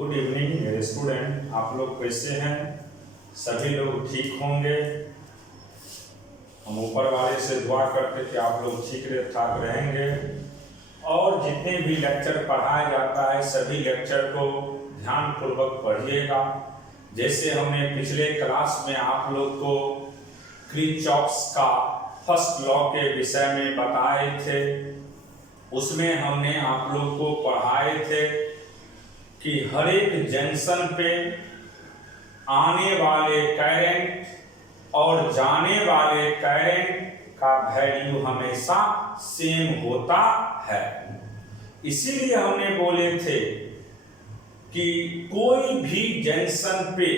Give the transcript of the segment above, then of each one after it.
Good evening मेरे student, आप लोग कैसे हैं? सभी लोग ठीक होंगे। हम ऊपर वाले से दुआ करते कि आप लोग ठीक ठाक रहेंगे और जितने भी लेक्चर पढ़ाया जाता है सभी लेक्चर को ध्यानपूर्वक पढ़िएगा। जैसे हमने पिछले क्लास में आप लोग को किरचॉफ का फर्स्ट लॉ के विषय में बताए थे, उसमें हमने आप लोग को पढ़ाए थे कि हर एक जंक्शन पे आने वाले करंट और जाने वाले करंट का वैल्यू हमेशा सेम होता है। इसीलिए हमने बोले थे कि कोई भी जंक्शन पे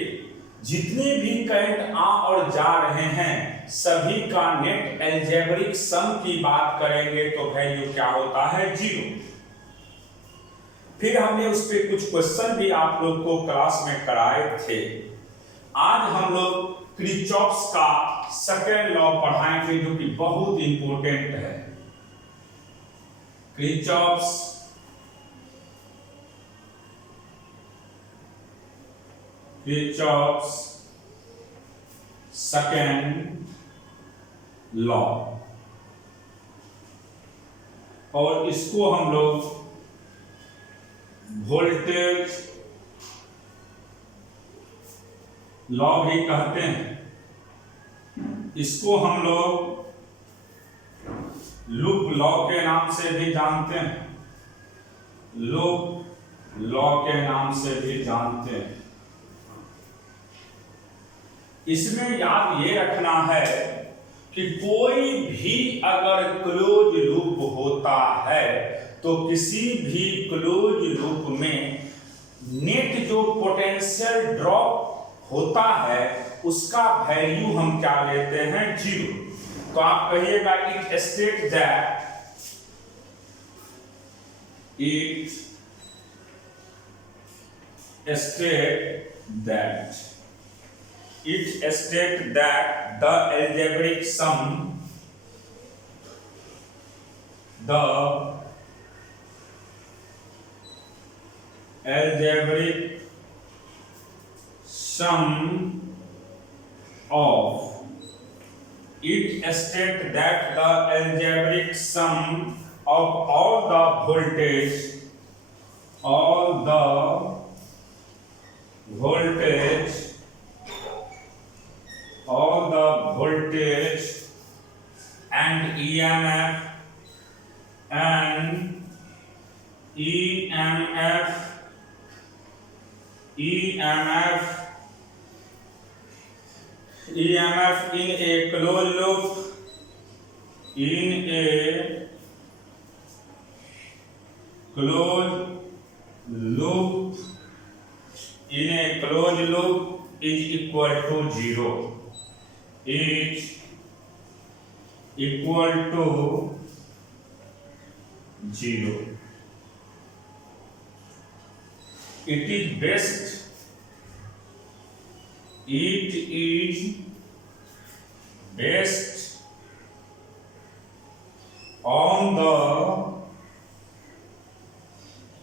जितने भी करंट आ और जा रहे हैं सभी का नेट अलजेब्रिक सम की बात करेंगे तो वैल्यू क्या होता है? 0। फिर हमने उस पर कुछ क्वेश्चन भी आप लोग को क्लास में कराए थे। आज हम लोग किरचॉफ का सेकेंड लॉ पढ़ाएंगे जो कि बहुत इंपॉर्टेंट है। किरचॉफ सेकेंड लॉ, और इसको हम लोग वोल्टेज लॉ भी कहते हैं। इसको हम लोग लूप लॉ के नाम से भी जानते हैं, लूप लॉ के नाम से भी जानते हैं। इसमें याद ये रखना है कि कोई भी अगर क्लोज लूप होता है तो किसी भी क्लोज लूप में नेट जो पोटेंशियल ड्रॉप होता है उसका वैल्यू हम क्या लेते हैं? 0। तो आप कहिएगा it state that the algebraic sum of all the voltage and EMF in a closed loop is equal to 0. Is equal to 0. It is based on the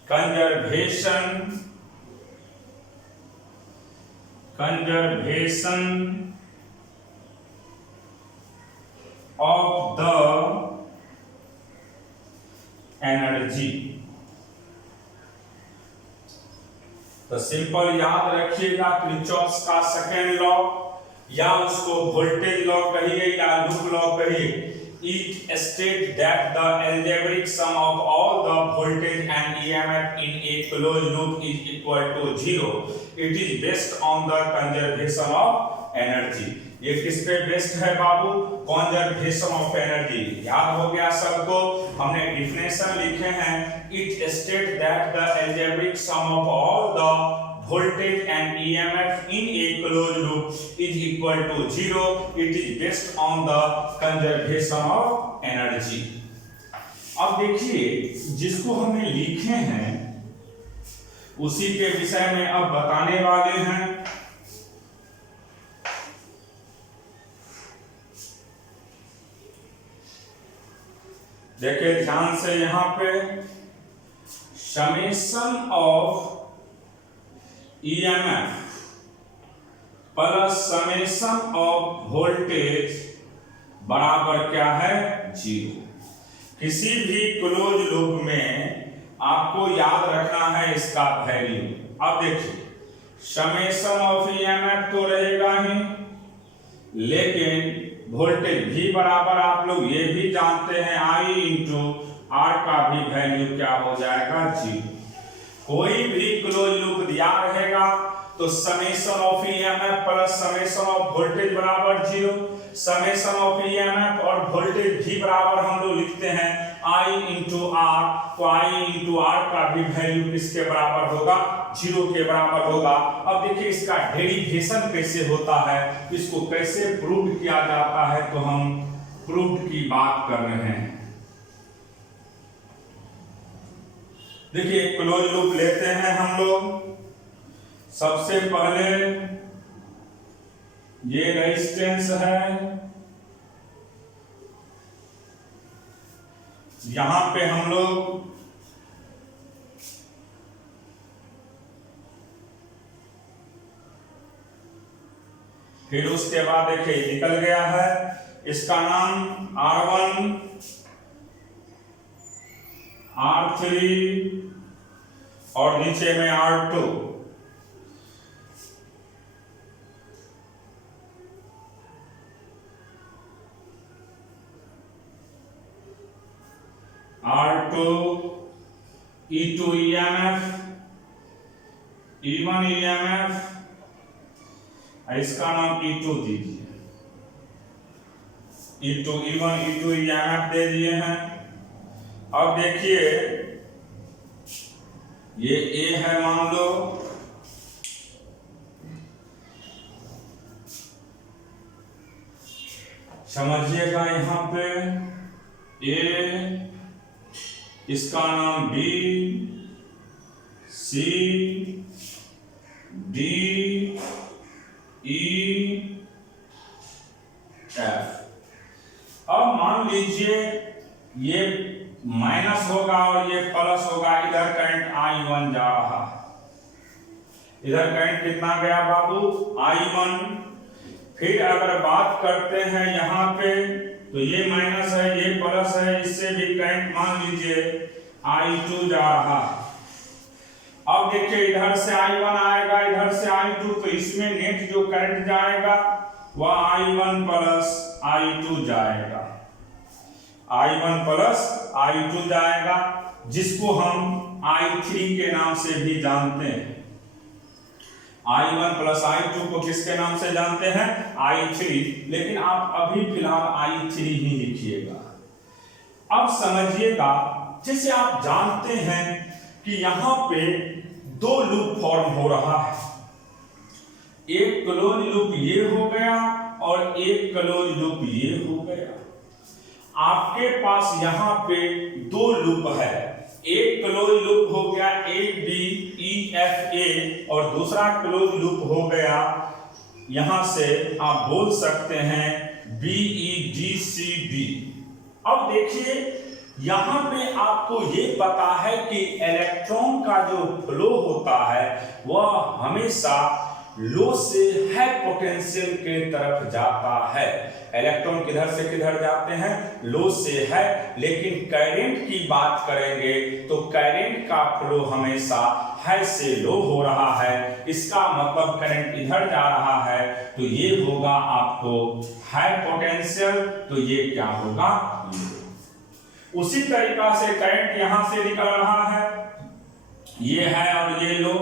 conservation of the energy। तो simple याद रखिएगा, Kirchhoff का second law या उसको voltage law कहिए या loop law कहिए। It states that the algebraic sum of all the voltage and EMF in a closed loop is equal to 0. It is based on the conservation of energy। ये किस पे based है बाबू? Conservation of energy. याद हो गया सबको? हमने definition लिखे हैं, it state that the algebraic sum of all the voltage and EMF in a closed loop is equal to 0. It is based on the conservation of energy। अब देखिए, जिसको हमने लिखे हैं उसी के विषय में अब बताने वाले हैं। देखिए ध्यान से, यहां पे summation of EMF plus summation of voltage बराबर क्या है, 0। किसी भी क्लोज लूप में आपको याद रखना है इसका वैल्यू। अब देखिए समेशन ऑफ ईएमएफ तो रहेगा ही, लेकिन वोल्टेज भी बराबर आप लोग ये भी जानते हैं I इंटू आर का भी वैल्यू क्या हो जाएगा, 0। कोई भी क्लोज लूप दिया रहेगा तो summation of EMF plus summation of voltage बराबर 0। समेशन ऑफ ईएमएफ और वोल्टेज भी बराबर हम लोग लिखते हैं I इंटू आर, तो I इंटू आर का भी वैल्यू किसके बराबर होगा, 0 के बराबर होगा। अब देखिए इसका डेरिवेशन कैसे होता है, इसको कैसे प्रूव किया जाता है, तो हम प्रूफ की बात कर रहे हैं। देखिए क्लोज लूप लेते हैं हम लोग। सबसे पहले ये रेजिस्टेंस है, यहां पे हम लोग फिर उसके बाद देखिए निकल गया है, इसका नाम R1 R3 और नीचे में R2। R2 E2 EMF E1 EMF, इसका नाम E2 दीजिए, E2 E1 E2 EMF दे दिए हैं। अब देखिए ये A है मान लो, समझिएगा यहां पे A, इसका नाम B C D E F। अब मान लीजिए ये माइनस होगा और ये प्लस होगा, इधर करंट I1 जा रहा, इधर करंट कितना गया बाबू, I1। फिर अगर बात करते हैं यहाँ पे तो ये माइनस है ये प्लस है, इससे भी करंट मान लीजिए I2 जा रहा। अब देखिए इधर से I1 आएगा इधर से I2, तो इसमें नेट जो करंट जाएगा वह I1 प्लस I2 जाएगा, I1 प्लस I2 जाएगा, जिसको हम I3 के नाम से भी जानते हैं। I1 प्लस I2 को किसके नाम से जानते हैं, I3, लेकिन आप अभी फिलहाल I3 ही लिखिएगा। अब समझिएगा, जैसे आप जानते हैं कि यहां पे दो लूप फॉर्म हो रहा है, एक क्लोज लूप ये हो गया और एक क्लोज लूप ये हो गया। आपके पास यहां पे दो लूप है, एक क्लोज लूप हो गया A B E F A और दूसरा क्लोज लूप हो गया यहां से आप बोल सकते हैं B E D C D। अब देखिए यहां पे आपको ये पता है कि इलेक्ट्रॉन का जो फ्लो होता है वह हमेशा लो से हाई पोटेंशियल के तरफ जाता है। इलेक्ट्रॉन किधर से किधर जाते हैं, लो से है, लेकिन करंट की बात करेंगे तो करंट का फ्लो हमेशा हाई से लो हो रहा है। इसका मतलब करंट इधर जा रहा है तो ये होगा आपको हाई पोटेंशियल, तो ये क्या होगा, उसी तरीका से करंट यहां से निकल रहा है, ये है और ये लो,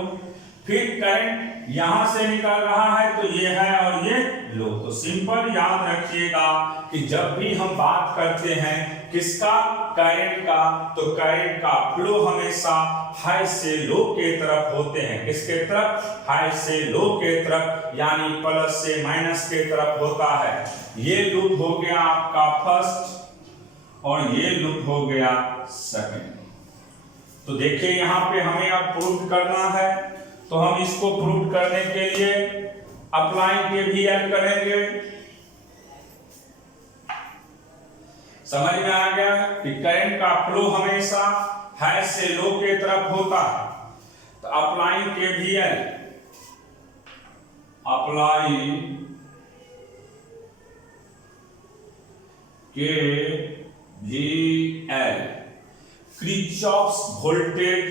फिर करंट यहां से निकल रहा है तो ये है और ये लो। तो सिंपल याद रखिएगा कि जब भी हम बात करते हैं किसका, करंट का, तो करंट का फ्लो हमेशा हाई से लो के तरफ होते हैं। किसके तरफ, हाई से लो के तरफ, यानी प्लस से माइनस के तरफ होता है। ये लूप हो गया आपका फर्स्ट और ये लूप हो गया सेकंड। तो देखिए यहां पे हमें अब प्रूव करना है, तो हम इसको प्रूव करने के लिए अप्लाई KVL करेंगे। समझ में आ गया कि करंट का फ्लो हमेशा हाई से लो के तरफ होता है, तो apply KVL apply KVL Kirchhoff's voltage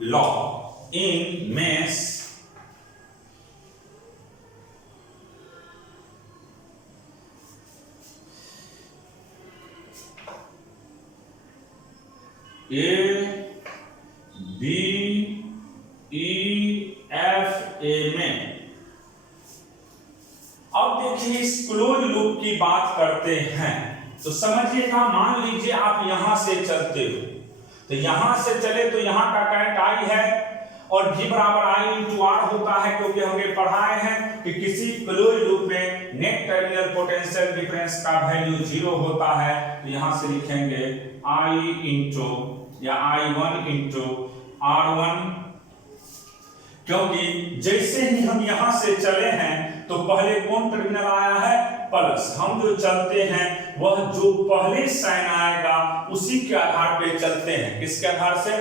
law in mesh A B E F A में। अब देखिए इस क्लोज लूप की बात करते हैं तो समझिएगा, मान लीजिए आप यहां से चलते हो तो यहां से चले तो यहां का करंट I है और V बराबर I इंटू R होता है, क्योंकि हमने पढ़ाए हैं कि किसी क्लोज लूप में नेट टर्मिनल पोटेंशियल डिफरेंस का वैल्यू 0 होता है। तो यहां से लिखेंगे I इंटू या I1 इंटू R1, क्योंकि जैसे ही हम यहां से चले हैं तो पहले कौन टर्मिनल आया है, प्लस। हम जो चलते हैं वह जो पहले साइन आएगा उसी के आधार पे चलते हैं। किसके आधार से,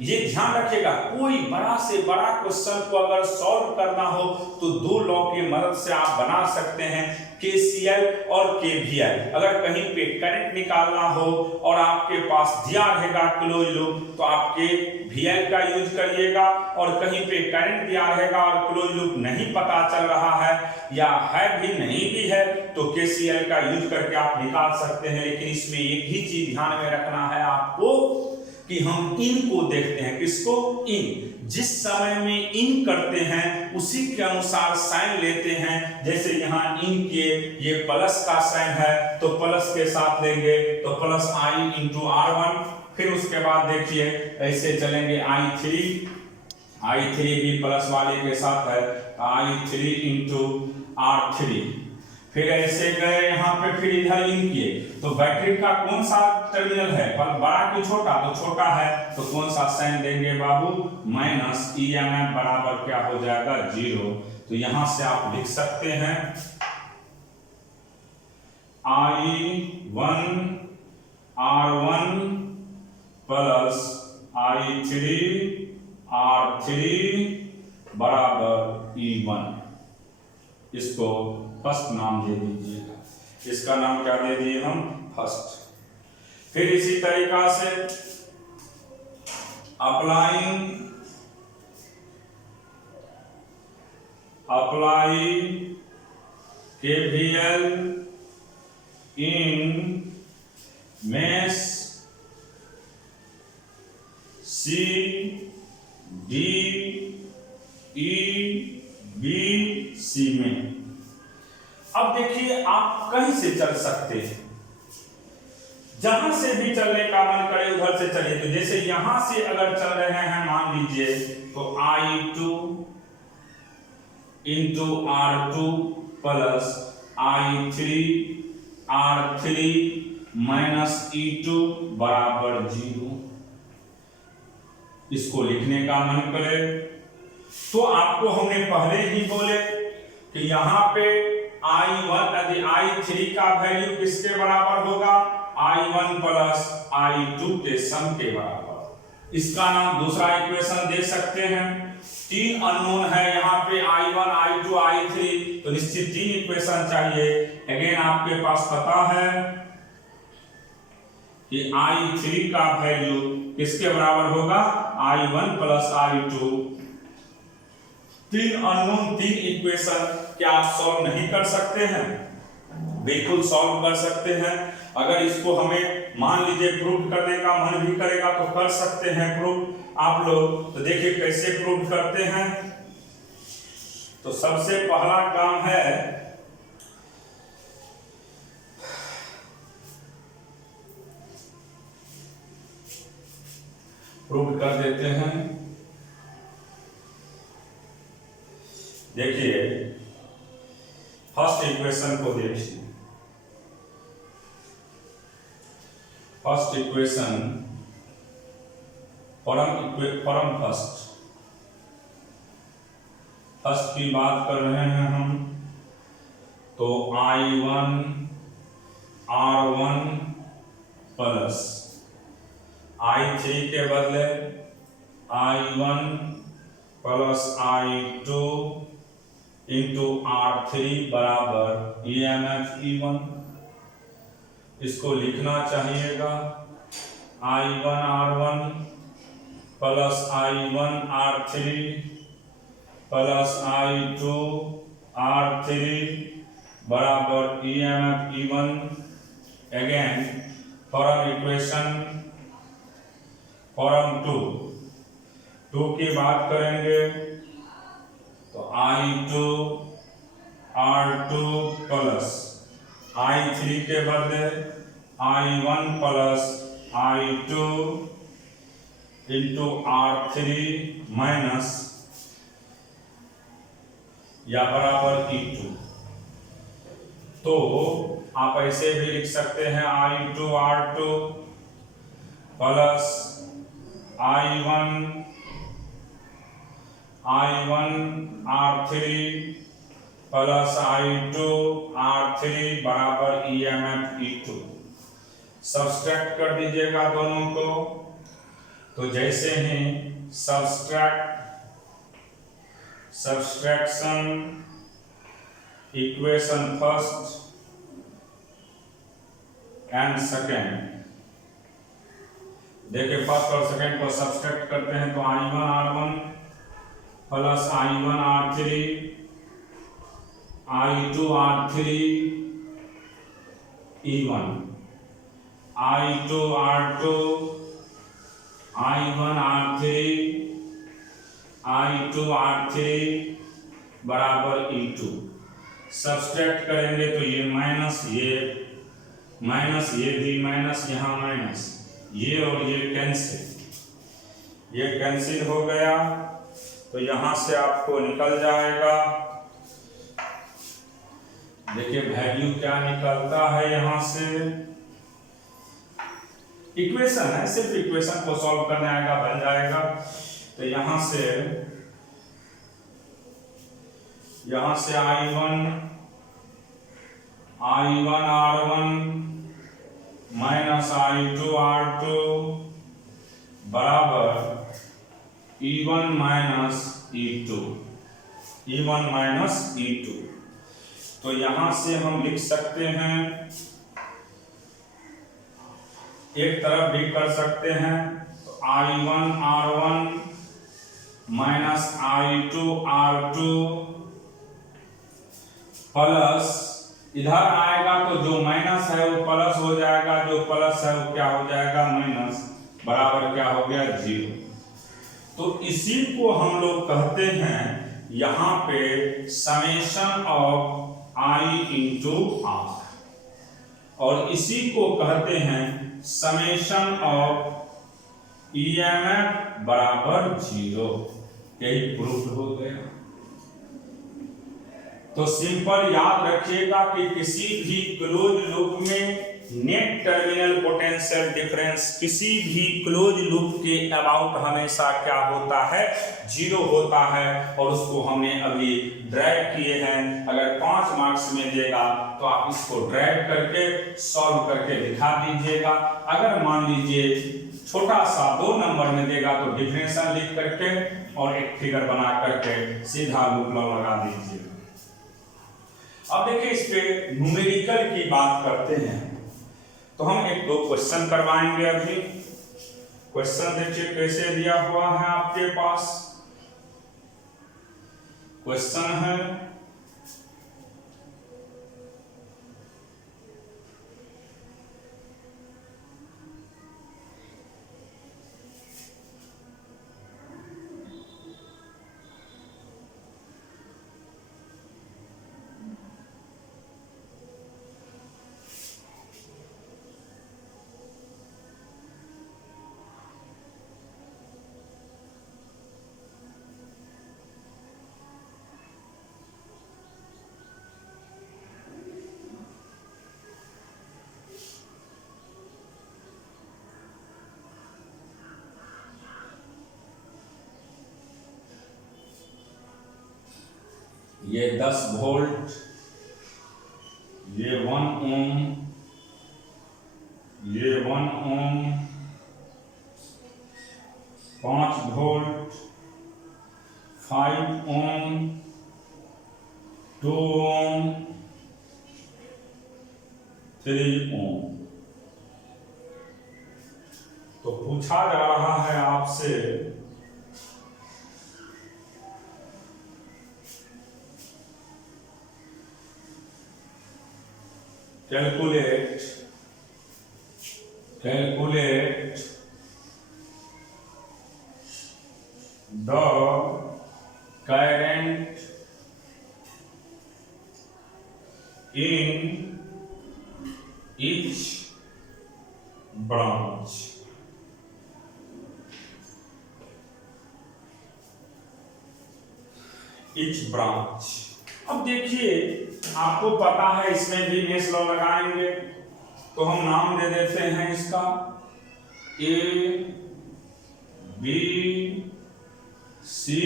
ये ध्यान रखिएगा, कोई बड़ा से बड़ा क्वेश्चन को अगर सॉल्व करना हो तो दो लॉ की मदद से आप बना सकते हैं, KCL और KVL। अगर कहीं पे करंट निकालना हो और आपके पास दिया रहेगा क्लोज लूप तो आप KVL का यूज करिएगा, और कहीं पे करंट दिया रहेगा और क्लोज लूप नहीं पता चल रहा है या है भी नहीं भी है तो KCL का यूज करके आप निकाल सकते हैं। लेकिन इसमें एक ही चीज ध्यान में रखना है आपको कि हम इन को देखते हैं। किसको, इन। जिस समय में इन करते हैं उसी के अनुसार साइन लेते हैं। जैसे यहाँ इन के ये प्लस का साइन है तो प्लस के साथ लेंगे तो प्लस I इंटू R1। फिर उसके बाद देखिए ऐसे चलेंगे I3 भी प्लस वाले के साथ है I3 इंटू R3। फिर ऐसे गए यहाँ पे, फिर इधर इन किए तो बैटरी का कौन सा टर्मिनल है, बड़ा कि छोटा, तो छोटा है तो कौन सा साइन देंगे बाबू, माइनस EMF बराबर क्या हो जाएगा 0। तो यहां से आप लिख सकते हैं I1 R1 plus I3 R3 बराबर E1। इसको फर्स्ट नाम दे दीजिएगा, इसका नाम क्या दे दिए हम, फर्स्ट। फिर इसी तरीका से अप्लाई KVL इन mesh C D E B C में। अब देखिए आप कहीं से चल सकते हैं, जहां से भी चलने का मन करे उधर से चलिए। तो जैसे यहां से अगर चल रहे हैं मान लीजिए तो I2 into R2 plus I3 R3 minus E2 बराबर 0। इसको लिखने का मन करे तो आपको हमने पहले ही बोले कि यहां पे I1 यदि I3 का वैल्यू किसके बराबर होगा, I1 प्लस I2 के सम के बराबर। इसका नाम दूसरा इक्वेशन दे सकते हैं। तीन अननोन है यहाँ पे I1 I2 I3, तो निश्चित तीन इक्वेशन चाहिए। अगेन आपके पास पता है कि I3 का वैल्यू किसके बराबर होगा, I1 प्लस I2। तीन अननोन तीन इक्वेशन क्या आप सॉल्व नहीं कर सकते हैं, बिल्कुल सॉल्व कर सकते हैं। अगर इसको हमें मान लीजिए प्रूव करने का मन भी करेगा तो कर सकते हैं प्रूव आप लोग। तो देखिए कैसे प्रूव करते हैं। तो सबसे पहला काम है प्रूव कर देते हैं। देखिए फर्स्ट इक्वेशन को देखिए, फर्स्ट इक्वेशन फॉर्म फर्स्ट की बात कर रहे हैं हम, तो I1 R1 प्लस I3 के बदले I1 plus I2 into R3 बराबर EMF E1। इसको लिखना चाहिएगा I1 R1 plus I1 R3 plus I2 R3 बराबर EMF E1। Again form equation form 2 की बात करेंगे तो I2 R2 प्लस I3 के बदले I1 plus I2 into R3 minus या बराबर E2। तो आप ऐसे भी लिख सकते हैं I2 R2 plus I1 R3 plus I2 R3 बराबर EMF E2। सब्सट्रैक्ट कर दीजिएगा दोनों को। तो जैसे ही subtraction equation first and second, देखिए फर्स्ट और सेकेंड को सब्सट्रैक्ट करते हैं तो I1 R1 plus I1 R3 I2 R3 E1 I2 R2 I1 R3 I2 R3 बराबर E2। सब्सट्रैक्ट करेंगे तो ये माइनस ये भी माइनस, यहाँ माइनस, ये और ये कैंसिल हो गया। तो यहाँ से आपको निकल जाएगा, देखिए वैल्यू क्या निकलता है। यहाँ से इक्वेशन है, सिर्फ इक्वेशन को सॉल्व करने आएगा, बन जाएगा। तो यहाँ से I1 R1 minus I2 R2 बराबर E1 माइनस E2। तो यहां से हम लिख सकते हैं, एक तरफ भी कर सकते हैं तो I1 R1 minus I2 R2 plus, इधर आएगा तो जो माइनस है वो प्लस हो जाएगा, जो प्लस है वो क्या हो जाएगा माइनस, बराबर क्या हो गया 0। तो इसी को हम लोग कहते हैं यहाँ पे summation of I into R, और इसी को कहते हैं समेशन ऑफ EMF बराबर 0। यही प्रूफ हो गया। तो सिंपल याद रखिएगा कि किसी भी क्लोज लूप में नेट टर्मिनल पोटेंशियल डिफरेंस किसी भी क्लोज लूप के अबाउट हमेशा क्या होता है, 0 होता है। और उसको हमने अभी ड्राइव किए हैं। अगर 5 मार्क्स में देगा तो आप इसको ड्राइव करके सॉल्व करके दिखा दीजिएगा। अगर मान लीजिए छोटा सा 2 नंबर में देगा तो डिफरेंशियल लिख करके और एक फिगर बना करके सीधा लूप लगा दीजिएगा। अब देखिए इस पे न्यूमेरिकल की बात करते हैं तो हम 1-2 क्वेश्चन करवाएंगे। अभी क्वेश्चन देखिए कैसे दिया हुआ है आपके पास। क्वेश्चन है ये 10 वोल्ट, ये 1 ओम, ये 1 ओम, 5 वोल्ट, 5 ओम, 2 ohm 3 ohm। तो पूछा जा रहा है आपसे calculate the current in each branch। अब देखिए, आपको पता है इसमें भी मेश लॉ लगाएंगे, तो हम नाम दे देते हैं इसका A B C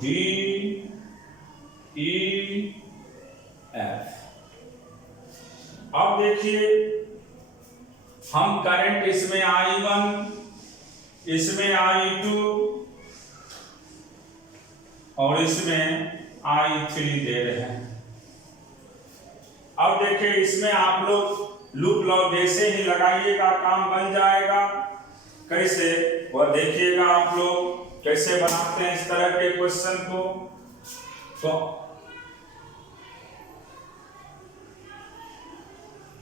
D E F. अब देखिए, हम करंट इसमें I1, इसमें I2 और इसमें I3 दे रहे हैं। अब देखिए, इसमें आप लोग लूप लॉ जैसे ही लगाइएगा काम बन जाएगा। कैसे, वह देखिएगा आप लोग कैसे बनाते हैं इस तरह के क्वेश्चन को। तो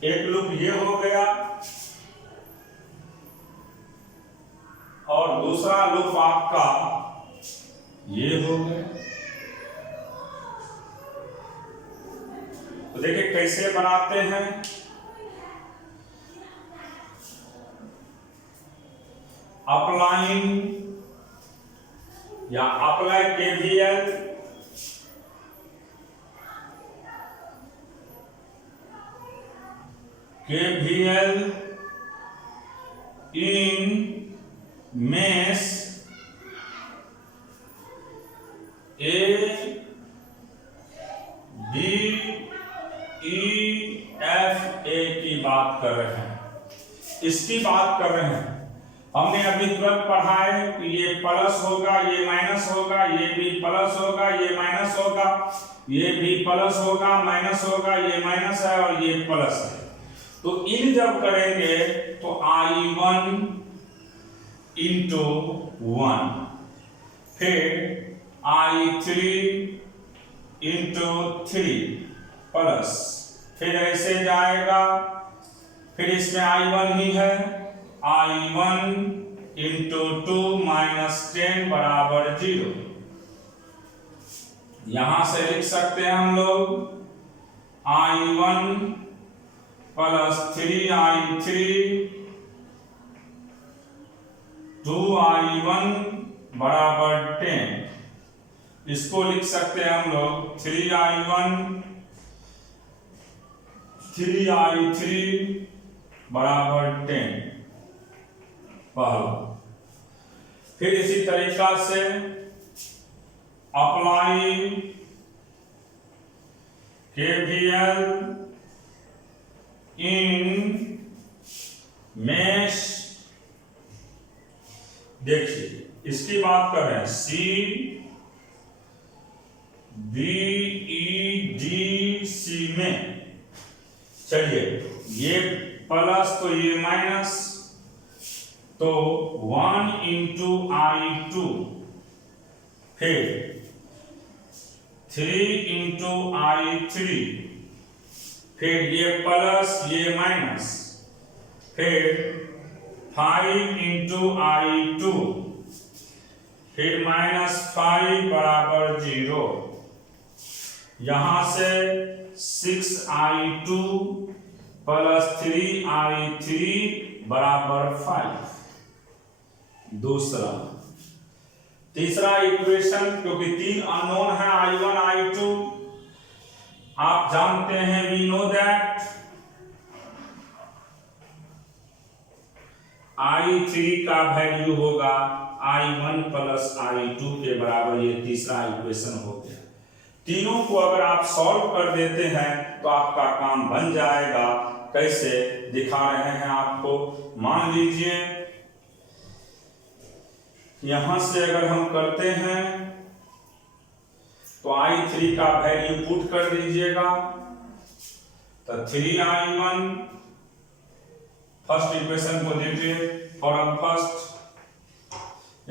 एक लूप ये हो गया और दूसरा लूप आपका ये हो गया। तो देखिए कैसे बनाते हैं। अपलाइन या apply KVL in mesh A B E F A की बात कर रहे हैं, इसकी बात कर रहे हैं। हमने अभी तुरंत पढ़ा है कि ये प्लस होगा, ये माइनस होगा, ये भी प्लस होगा, ये माइनस होगा, ये भी प्लस होगा, माइनस होगा, ये माइनस है और ये प्लस है। तो इन जब करेंगे तो I1 इंटू 1, फिर I3 इंटू 3 प्लस, फिर ऐसे जाएगा, फिर इसमें I1 ही है, I1 इंटू 2 माइनस 10 बराबर 0। यहां से लिख सकते हैं हम लोग I1 प्लस 3I3 2I1 बराबर 10। इसको लिख सकते हैं हम लोग 3I3 बराबर 10 पहला। फिर इसी तरीका से अप्लाई केवीएल इन मेश, देखिए इसकी बात कर रहे हैं C B E D C में। चलिए, ये प्लस तो ये माइनस, तो 1 इंटू I2, फिर 3 इंटू I3, फिर ये प्लस ये माइनस, फिर 5 इंटू I2, फिर -5 बराबर 0। यहां से 6I2 प्लस 3I3 बराबर 5। दूसरा, तीसरा इक्वेशन, क्योंकि 3 अननोन है I1 I2, आप जानते हैं वी नो दैट I3 का वैल्यू होगा I1 प्लस I2 के बराबर। ये तीसरा इक्वेशन हो गया। तीनों को अगर आप सॉल्व कर देते हैं तो आपका काम बन जाएगा। कैसे दिखा रहे हैं आपको, मान लीजिए यहां से अगर हम करते हैं तो I3 I3 का वैल्यू पुट कर दीजिएगा, तो 3I1 फर्स्ट इक्वेशन को देखिए फॉर्म फर्स्ट,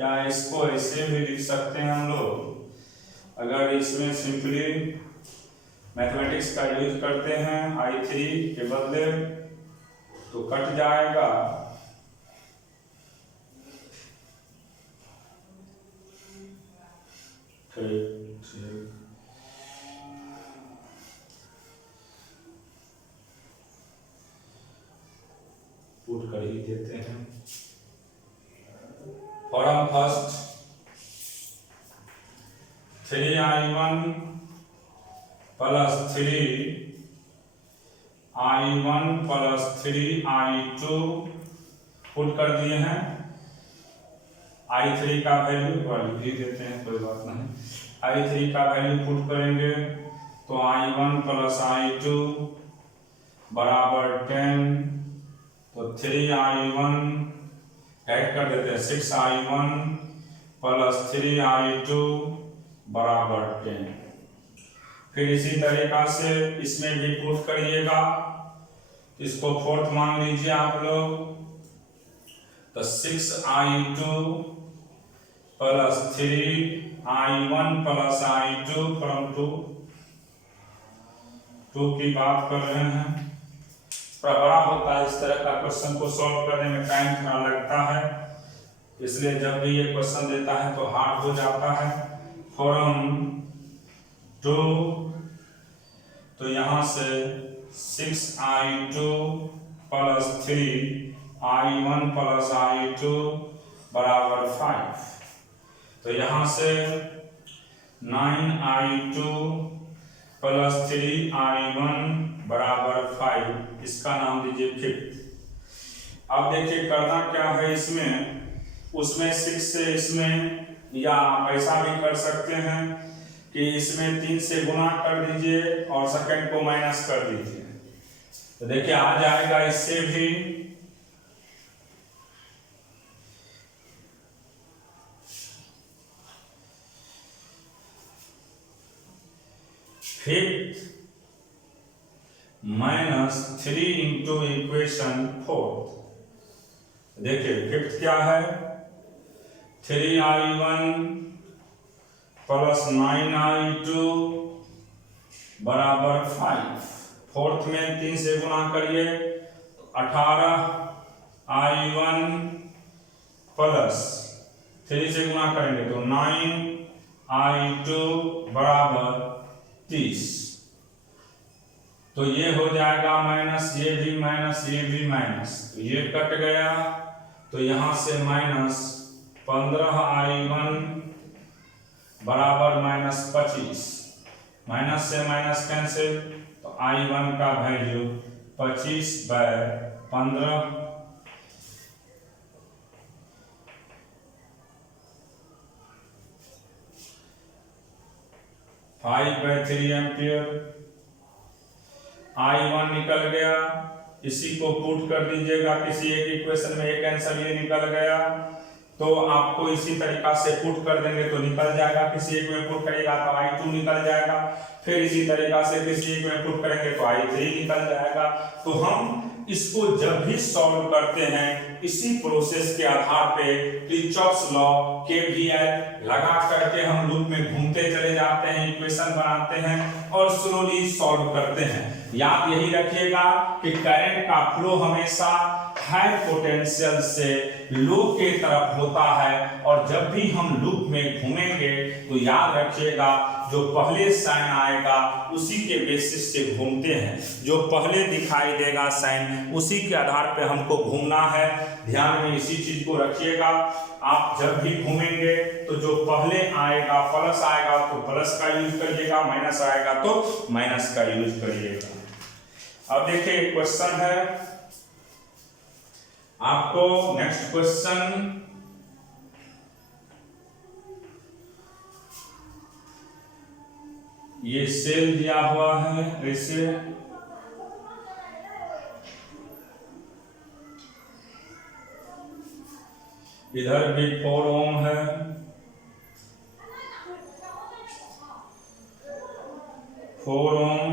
या इसको ऐसे भी लिख सकते हैं हम लोग। अगर इसमें सिंपली मैथमेटिक्स का यूज करते हैं I3 के बदले तो कट जाएगा, पुट कर ही देते हैं। Form first 3I1 plus 3I1 plus 3I2 put कर दिए हैं। I3 का वैल्यू लिख ही देते हैं, कोई बात नहीं। I3 का वैल्यू पुट करेंगे तो I1 प्लस I2 बराबर 10, तो 3I1 ऐड कर देते हैं 6I1 प्लस 3I2 बराबर 10। फिर इसी तरीका से इसमें भी पुट करिएगा, इसको फोर्थ मान लीजिए आप लोग, तो 6I2 plus 3I1 plus I2 from 2 की बात कर रहे हैं। बड़ा होता है इस तरह का क्वेश्चन को सॉल्व करने में टाइम थोड़ा लगता है, इसलिए जब भी ये क्वेश्चन देता है तो हार्ड हो जाता है। फ्रॉम 2, तो यहाँ से 6I2 plus 3I1 plus I2 बराबर 5, तो यहाँ से 9I2 प्लस 3I1 बराबर 5, इसका नाम दीजिए फिफ्थ। अब देखिए करना क्या है इसमें, उसमें 6 से इसमें, या आप ऐसा भी कर सकते हैं कि इसमें 3 से गुणा कर दीजिए और सेकंड को माइनस कर दीजिए, तो देखिए आ जाएगा इससे भी। Fifth minus 3 into equation fourth. देखिए फिफ्थ क्या है, 3I1 प्लस 9I2 बराबर 5। फोर्थ में 3 से गुणा करिए तो 18I1 प्लस 3 से गुणा करेंगे तो 9I2 बराबर 30, तो ये हो जाएगा माइनस, ये भी माइनस, ये भी माइनस, तो ये कट गया, तो यहां से माइनस 15I1 बराबर माइनस 25, माइनस से माइनस कैंसिल, तो I1 का वैल्यू 25/15, 5/3 एम्पियर। I1 निकल गया, इसी को पुट कर दीजिएगा किसी एक इक्वेशन में, एक आंसर ये निकल गया, तो आपको इसी तरीका से पुट कर देंगे तो निकल जाएगा, किसी एक में पुट करेगा तो I2 निकल जाएगा, फिर इसी तरीका से किसी एक में पुट करेंगे तो I3 निकल जाएगा। तो हम इसको जब भी सॉल्व करते हैं इसी प्रोसेस के आधार पे किरचॉफ्स लॉ KVL लगा करके हम लूप में घूमते चले जाते हैं, इक्वेशन बनाते हैं और स्लोली सॉल्व करते हैं। याद यही रखिएगा कि करंट का फ्लो हमेशा हाई पोटेंशियल से लो के तरफ होता है, और जब भी हम लूप में घूमेंगे तो याद रखिएगा जो पहले साइन आएगा उसी के बेसिस से घूमते हैं, जो पहले दिखाई देगा साइन उसी के आधार पे हमको घूमना है। ध्यान में इसी चीज को रखिएगा। आप जब भी घूमेंगे तो जो पहले आएगा प्लस आएगा तो प्लस का यूज करिएगा, माइनस आएगा तो माइनस का यूज करिएगा। अब देखिए क्वेश्चन है आपको, नेक्स्ट क्वेश्चन, ये सेल दिया हुआ है ऐसे, इधर भी 4 ओम है, 4 ओम,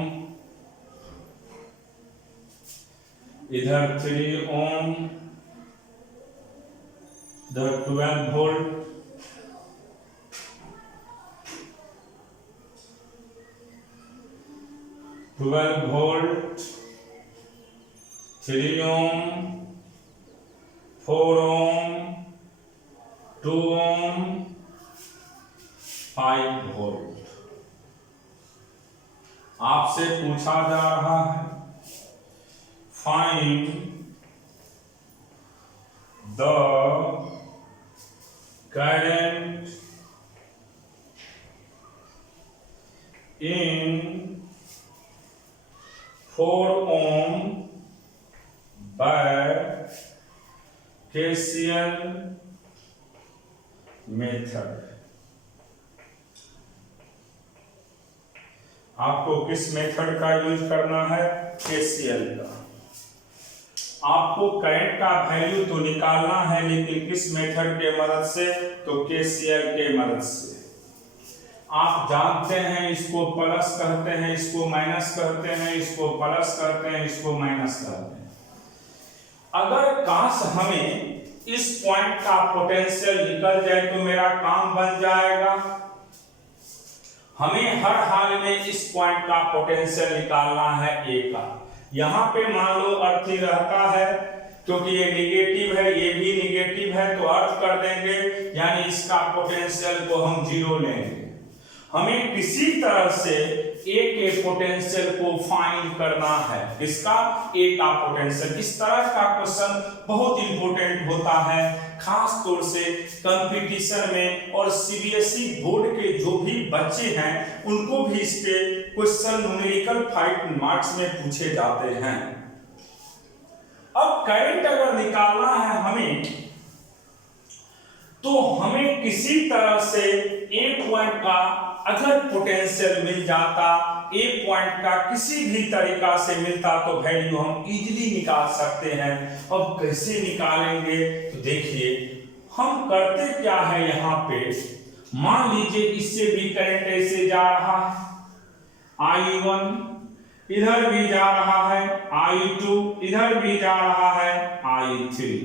इधर 3 ओम, इधर 12 वोल्ट, 12 वोल्ट, 3 ओम, 4 ओम, 2 ओम, 5 वोल्ट। आपसे पूछा जा रहा है find the current in 4 ohm by KCL method. आपको किस मेथड का यूज करना है? KCL का। आपको करंट का वैल्यू तो निकालना है, लेकिन किस मेथड के मदद से? तो KCL के मदद से। आप जानते हैं इसको प्लस कहते हैं, इसको माइनस कहते हैं, इसको प्लस कहते हैं, इसको माइनस कहते हैं। अगर काश हमें इस पॉइंट का पोटेंशियल निकल जाए तो मेरा काम बन जाएगा। हमें हर हाल में इस पॉइंट का पोटेंशियल निकालना है ए का। यहां पे मान लो अर्थ ही रहता है, क्योंकि ये निगेटिव है, ये भी निगेटिव है, तो अर्थ कर देंगे, यानी इसका पोटेंशियल को हम 0 लेंगे। हमें किसी तरह से ए के पोटेंशियल को फाइंड करना है। किसका? ए का पोटेंशियल। इस तरह का क्वेश्चन बहुत इंपॉर्टेंट होता है, खास तौर से कंपटीशन में, और सीबीएसई बोर्ड के जो भी बच्चे हैं उनको भी इस पे क्वेश्चन न्यूमेरिकल 5 मार्क्स में पूछे जाते हैं। अब करंट अगर निकालना है हमें, तो हमें किसी तरह से ए पॉइंट का अगर पोटेंशियल मिल जाता, ए पॉइंट का किसी भी तरीका से मिलता, तो वैल्यू हम इजीली निकाल सकते हैं। अब कैसे निकालेंगे? तो देखिए हम करते क्या है, यहाँ पे मान लीजिए इससे भी करंट ऐसे जा रहा है, I1 इधर भी जा रहा है, I2 इधर भी जा रहा है, I3।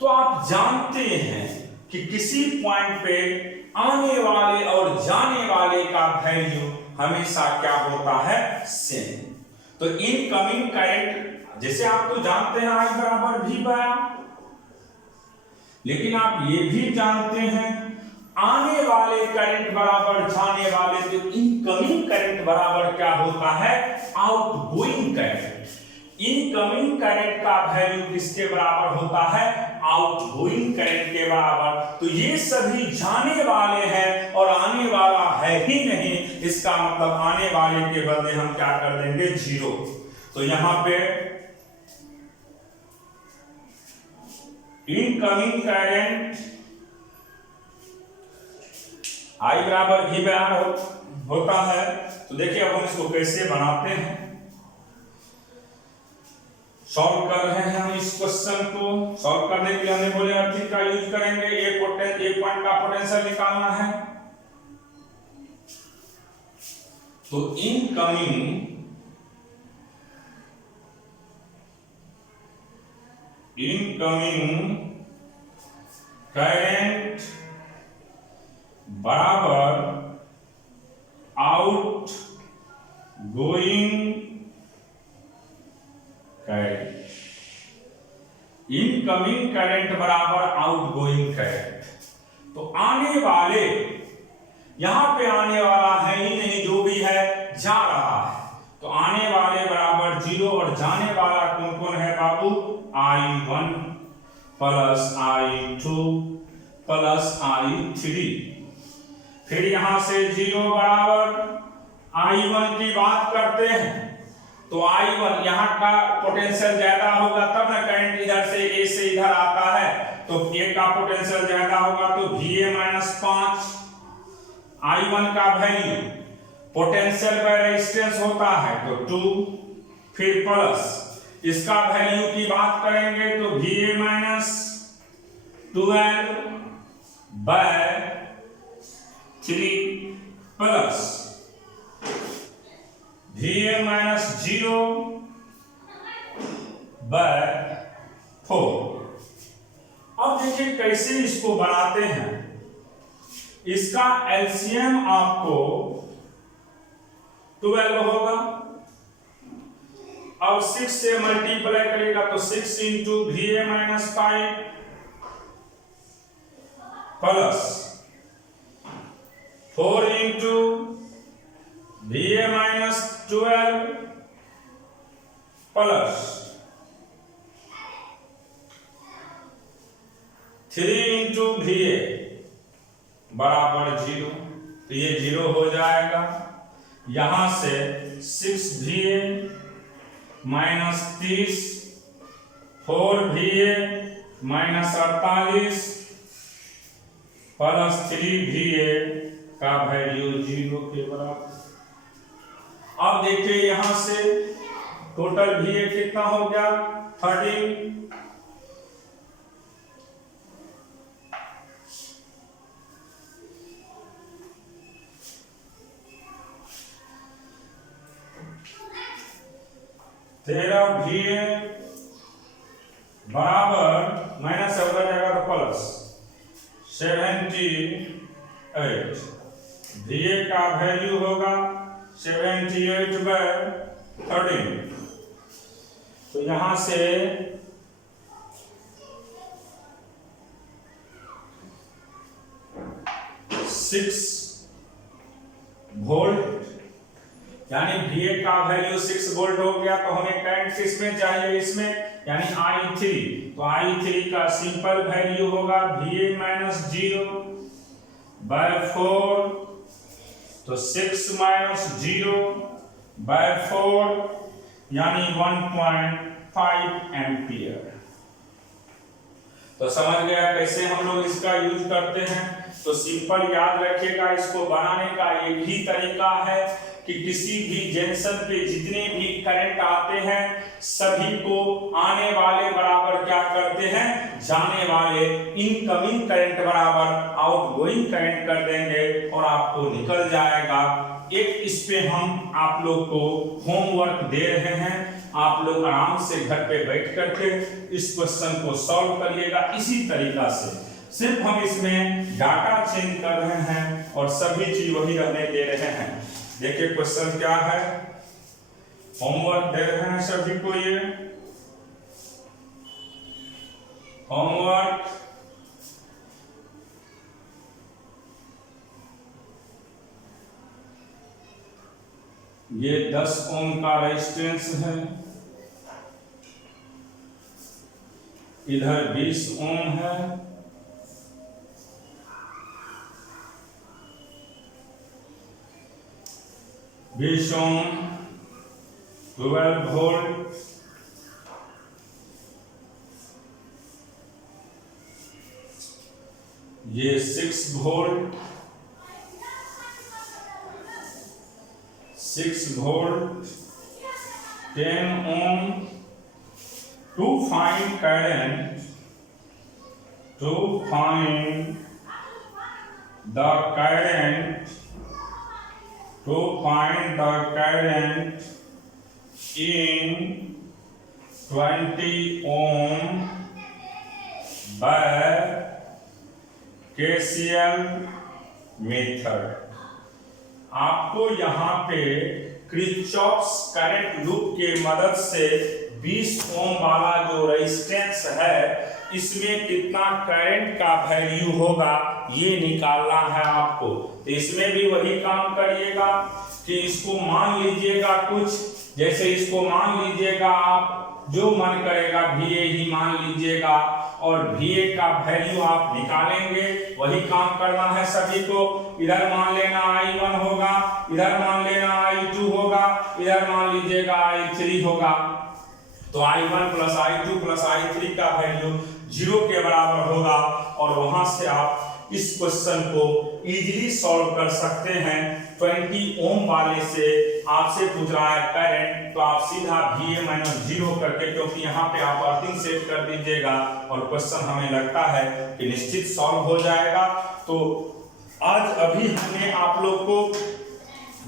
तो आप जानते हैं कि किसी पॉइंट पे आने वाले और जाने वाले का वैल्यू हमेशा क्या होता है? सेम। तो इनकमिंग करंट, जैसे आप तो जानते हैं I बराबर V बाय, लेकिन आप ये भी जानते हैं आने वाले करंट बराबर जाने वाले, तो इनकमिंग करंट बराबर क्या होता है? Outgoing current. इनकमिंग करंट का वैल्यू किसके बराबर होता है? आउटगोइंग करंट के बराबर। तो ये सभी जाने वाले हैं और आने वाला है ही नहीं, इसका मतलब आने वाले के बदले हम क्या कर देंगे? 0। तो यहां पे इनकमिंग करंट I बराबर V बाय R होता है। तो देखिए अब हम इसको कैसे बनाते हैं, सॉल्व कर रहे हैं हम इस क्वेश्चन को। सॉल्व करने के लिए हमने बोले अर्थिंग का यूज करेंगे। एक पॉइंट का पोटेंशियल निकालना है, तो इनकमिंग करंट बराबर out going current. Incoming current बराबर आउटगोइंग करंट। तो आने वाले, यहां पे आने वाला है ही नहीं, जो भी है जा रहा है, तो आने वाले बराबर 0 और जाने वाला कौन कौन है बाबू? I1 plus I2 plus I3। फिर यहां से 0 बराबर I1 की बात करते हैं, तो I1 यहाँ का पोटेंशियल ज्यादा होगा तब ना करंट इधर से ए से इधर आता है, तो ए का पोटेंशियल ज्यादा होगा, तो VA-5 I1 का वैल्यू पोटेंशियल बाय रेजिस्टेंस होता है तो 2, फिर प्लस इसका वैल्यू की बात करेंगे तो VA-12/3 प्लस VA माइनस 0/4। अब देखिए कैसे इसको बनाते हैं। इसका एलसीएम आपको 12 होगा। अब 6 से मल्टीप्लाई करेगा तो 6 into VA minus 5 plus 4 into VA minus 12 plus 3 into VA बराबर 0। तो ये 0 हो जाएगा। यहां से 6 VA minus 30, 4 VA minus 48 plus 3 VA का वैल्यू 0 के बराबर। अब देखिए यहां से टोटल VA कितना हो गया 13। VA बराबर माइनस से उधर जाएगा तो प्लस 78। VA का वैल्यू होगा 78/13। तो यहां से 6 वोल्ट, यानी VA का वैल्यू 6 वोल्ट हो गया। तो हमें करंट किसमें चाहिए, इसमें, यानी I3। तो I3 का सिंपल वैल्यू होगा VA माइनस 0/4। तो 6 माइनस 0/4 यानी 1.5 एम्पियर। तो समझ गया कैसे हम लोग इसका यूज करते हैं। तो सिंपल याद रखिएगा, इसको बनाने का एक ही तरीका है कि किसी भी जंक्शन पे जितने भी करंट आते हैं सभी को आने वाले बराबर क्या करते हैं, जाने वाले इनकमिंग करंट बराबर आउटगोइंग करंट कर देंगे और आपको निकल जाएगा। एक इस पे हम आप लोग को होमवर्क दे रहे हैं। आप लोग आराम से घर पे बैठ करके इस क्वेश्चन को सॉल्व करिएगा इसी तरीका से। सिर्फ हम इसमें डाटा चेंज कर रहे हैं और सभी चीज वही रहने दे रहे हैं। देखिए क्वेश्चन क्या है, होमवर्क दे रहे हैं सभी को। ये होमवर्क ये 10 ओम का रेजिस्टेंस है, इधर 20 ओम है, ओम 12 वोल्ट, ये 6 volt, 10 ohm। To find current, to find the current in 20 ohm by KCL method. आपको यहाँ पे किरचॉफ्स करंट लूप के मदद से 20 ओम वाला जो रेजिस्टेंस है इसमें कितना करंट का वैल्यू होगा ये निकालना है आपको। तो इसमें भी वही काम करिएगा कि इसको मान लीजिएगा कुछ, जैसे इसको मान लीजिएगा आप जो मन करेगा VA ही मान लीजिएगा और VA का वैल्यू आप निकालेंगे। वही काम करना है सभी को। इधर मान लेना I1 होगा, इधर मान लेना I2 होगा, इधर मान लीजिएगा I3 होगा। तो I1 plus I2 plus I3 का वैल्यू 0 के बराबर होगा और वहां से आप इस क्वेश्चन को इजीली सॉल्व कर सकते हैं। 20 ओम वाले से आपसे पूछ रहा है करंट, तो आप सीधा VA माइनस 0 करके, क्योंकि यहाँ पे आप अर्थिंग सेट कर दीजिएगा और क्वेश्चन हमें लगता है कि निश्चित सॉल्व हो जाएगा। तो आज अभी हमने आप लोग को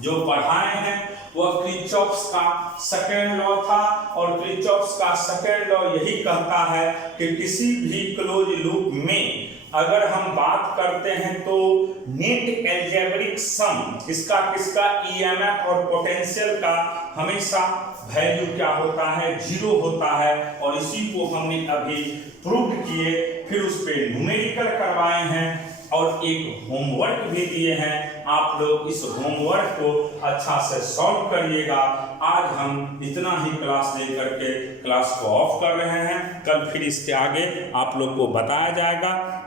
जो पढ़ाए हैं वह किरचॉफ का सेकेंड लॉ था, और किरचॉफ का सेकेंड लॉ यही कहता है कि किसी भी क्लोज लूप में अगर हम बात करते हैं तो नेट अलजेब्रिक सम किसका ईएमएफ और पोटेंशियल का हमेशा वैल्यू क्या होता है, 0 होता है। और इसी को हमने अभी प्रूव किए, फिर उस पे न्यूमेरिकल करवाए हैं और एक होमवर्क भी दिए हैं। आप लोग इस होमवर्क को अच्छा से सॉल्व करिएगा। आज हम इतना ही क्लास लेकर के क्लास को ऑफ कर रहे हैं, कल फिर इसके आगे आप लोग को बताया जाएगा।